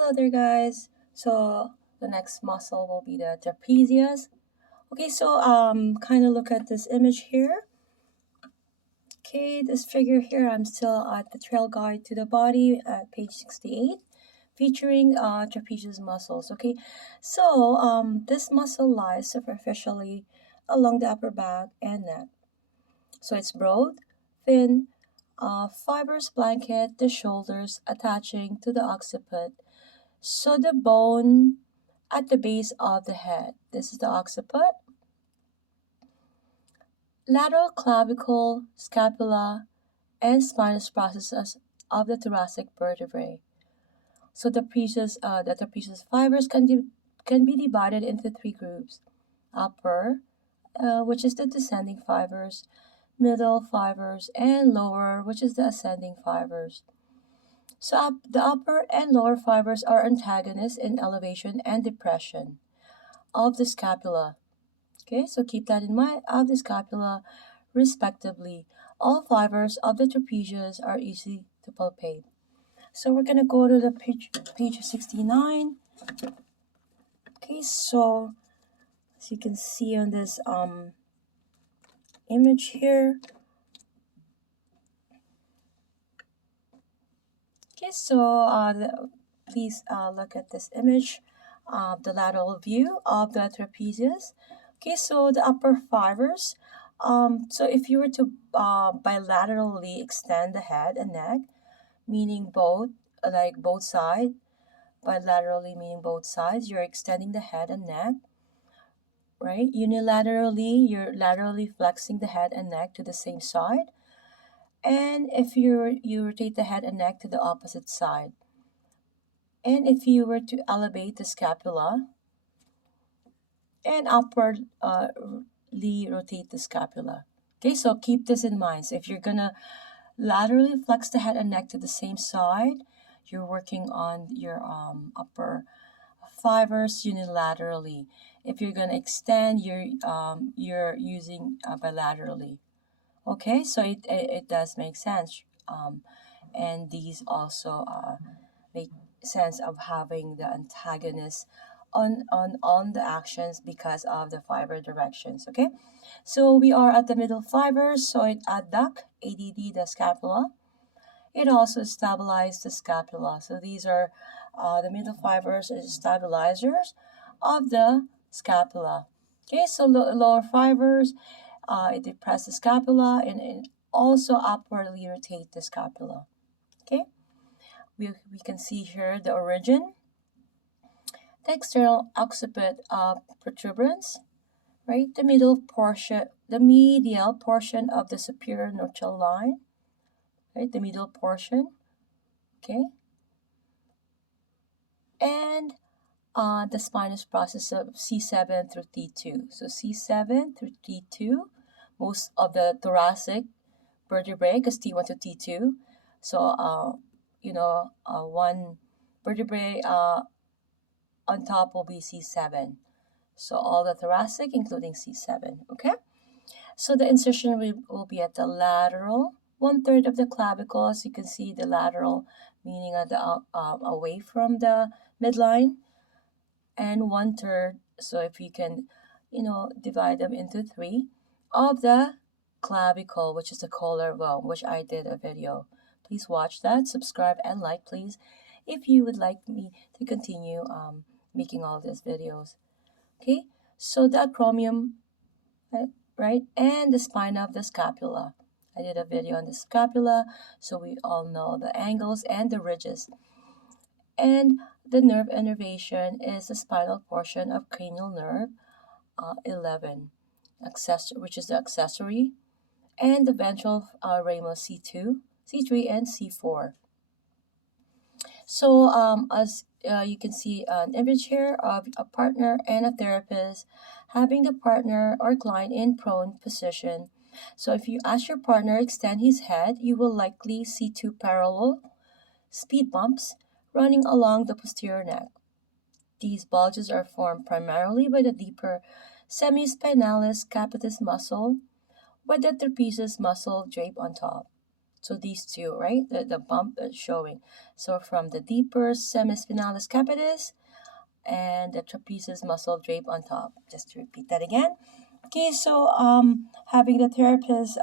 Hello there, guys. So the next muscle will be the trapezius. Okay, so kind of look at this image here. Okay, this figure here, I'm still at the trail guide to the body at page 68, featuring trapezius muscles. Okay, so this muscle lies superficially along the upper back and neck. So it's broad, thin, fibrous blanket the shoulders attaching to the occiput. So the bone at the base of the head. This is the occiput. Lateral clavicle, scapula, and spinous processes of the thoracic vertebrae. So the trapezius fibers can be divided into three groups: upper, which is the descending fibers; middle fibers; and lower, which is the ascending fibers. So the upper and lower fibers are antagonists in elevation and depression of the scapula. Okay, so keep that in mind, of the scapula, respectively. All fibers of the trapezius are easy to palpate. So we're gonna go to the page 69. Okay, so as you can see on this image here. Okay, so please look at this image, the lateral view of the trapezius. Okay, so the upper fibers. So if you were to bilaterally extend the head and neck, meaning both, like both sides, bilaterally meaning both sides, you're extending the head and neck, right? Unilaterally, you're laterally flexing the head and neck to the same side. And if you rotate the head and neck to the opposite side. And if you were to elevate the scapula and upwardly rotate the scapula. Okay, so keep this in mind. So if you're gonna laterally flex the head and neck to the same side, you're working on your upper fibers unilaterally. If you're gonna extend, you're using bilaterally. Okay, so it does make sense. And these also make sense of having the antagonist on the actions because of the fiber directions. Okay, so we are at the middle fibers. So it adduct the scapula. It also stabilizes the scapula. So these are the middle fibers as stabilizers of the scapula. Okay, so lower fibers, it depresses the scapula and also upwardly rotate the scapula. Okay, we can see here the origin, the external occiput protuberance, right? The medial portion of the superior nuchal line, right? The middle portion, okay? And the spinous process of C7 through T2. So C7 through T2, most of the thoracic vertebrae, because T1 to T2. So, one vertebrae on top will be C7. So all the thoracic, including C7, okay? So the insertion will be at the lateral, 1/3 of the clavicle, as you can see, the lateral, meaning at the away from the midline, and 1/3, so if you can, divide them into three, of the clavicle, which is the collarbone, which I did a video. Please watch that, subscribe, and like, please, if you would like me to continue making all these videos. Okay, so the acromion, right, and the spine of the scapula. I did a video on the scapula, so we all know the angles and the ridges. And the nerve innervation is the spinal portion of cranial nerve 11, which is the accessory, and the ventral ramus C2, C3, and C4. So as you can see an image here of a partner and a therapist having the partner or client in prone position. So if you ask your partner extend his head, you will likely see two parallel speed bumps running along the posterior neck. These bulges are formed primarily by the deeper semispinalis capitis muscle, with the trapezius muscle drape on top. So these two, right? The bump is showing. So from the deeper semispinalis capitis and the trapezius muscle drape on top. Just to repeat that again. Okay, so having the therapist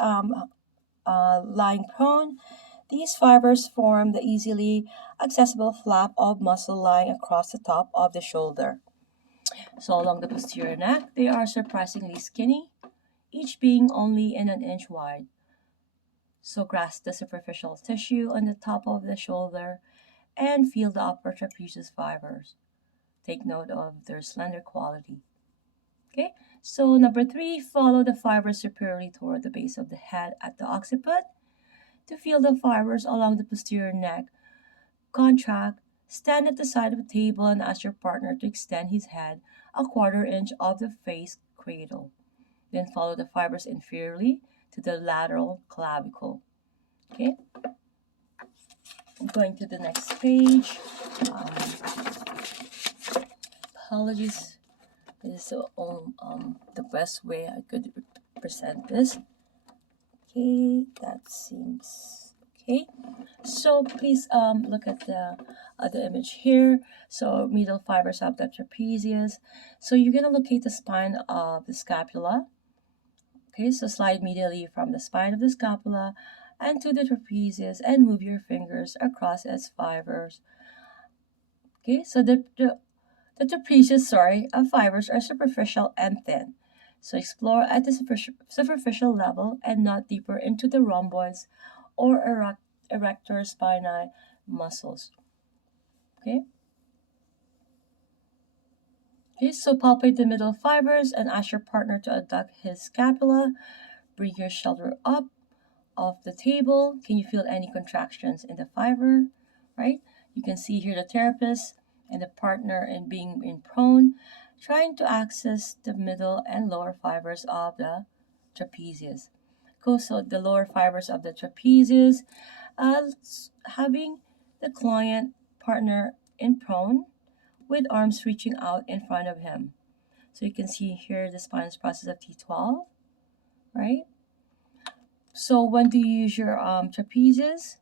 lying prone, these fibers form the easily accessible flap of muscle lying across the top of the shoulder. So along the posterior neck, they are surprisingly skinny, each being only an inch wide. So grasp the superficial tissue on the top of the shoulder and feel the upper trapezius fibers. Take note of their slender quality. Okay, so number 3, follow the fibers superiorly toward the base of the head at the occiput to feel the fibers along the posterior neck contract. Stand at the side of a table and ask your partner to extend his head a quarter inch of the face cradle. Then follow the fibers inferiorly to the lateral clavicle. Okay, I'm going to the next page. Apologies. This is the best way I could present this. Okay, that seems okay. So please look at the other image here. So medial fibers of the trapezius. So you're gonna locate the spine of the scapula. Okay, so slide medially from the spine of the scapula and to the trapezius and move your fingers across its fibers. Okay, so the trapezius, fibers are superficial and thin. So explore at the superficial level and not deeper into the rhomboids or erector spinae muscles. Okay. Okay, so palpate the middle fibers and ask your partner to adduct his scapula. Bring your shoulder up off the table. Can you feel any contractions in the fiber? Right? You can see here the therapist and the partner in being in prone, trying to access the middle and lower fibers of the trapezius. Cool, so the lower fibers of the trapezius, having the client partner in prone with arms reaching out in front of him. So you can see here the spinous process of T12, right? So when do you use your trapezius?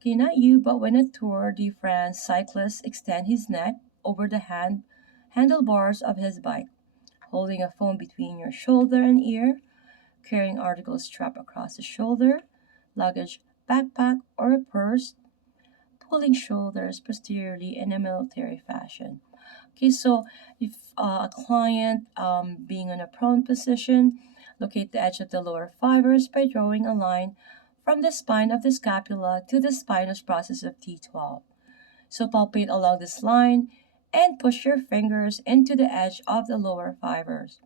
Okay, not you, but when a Tour de France cyclist extend his neck over the handlebars of his bike, holding a phone between your shoulder and ear, carrying articles strapped across the shoulder, luggage, backpack, or a purse, pulling shoulders posteriorly in a military fashion. Okay, so if a client being in a prone position, locate the edge of the lower fibers by drawing a line from the spine of the scapula to the spinous process of T12. So palpate along this line and push your fingers into the edge of the lower fibers.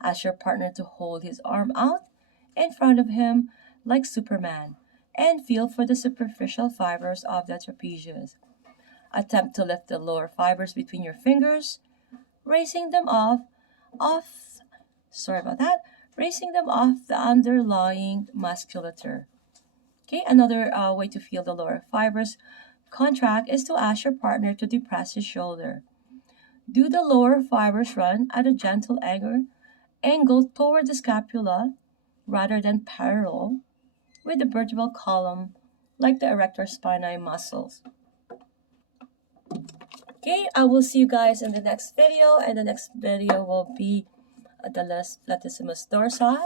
Ask your partner to hold his arm out in front of him like Superman and feel for the superficial fibers of the trapezius. Attempt to lift the lower fibers between your fingers, raising them raising them off the underlying musculature. Okay, another way to feel the lower fibers contract is to ask your partner to depress his shoulder. Do the lower fibers run at a gentle angle toward the scapula rather than parallel with the vertebral column like the erector spinae muscles. Okay, I will see you guys in the next video, and the next video will be the latissimus dorsi.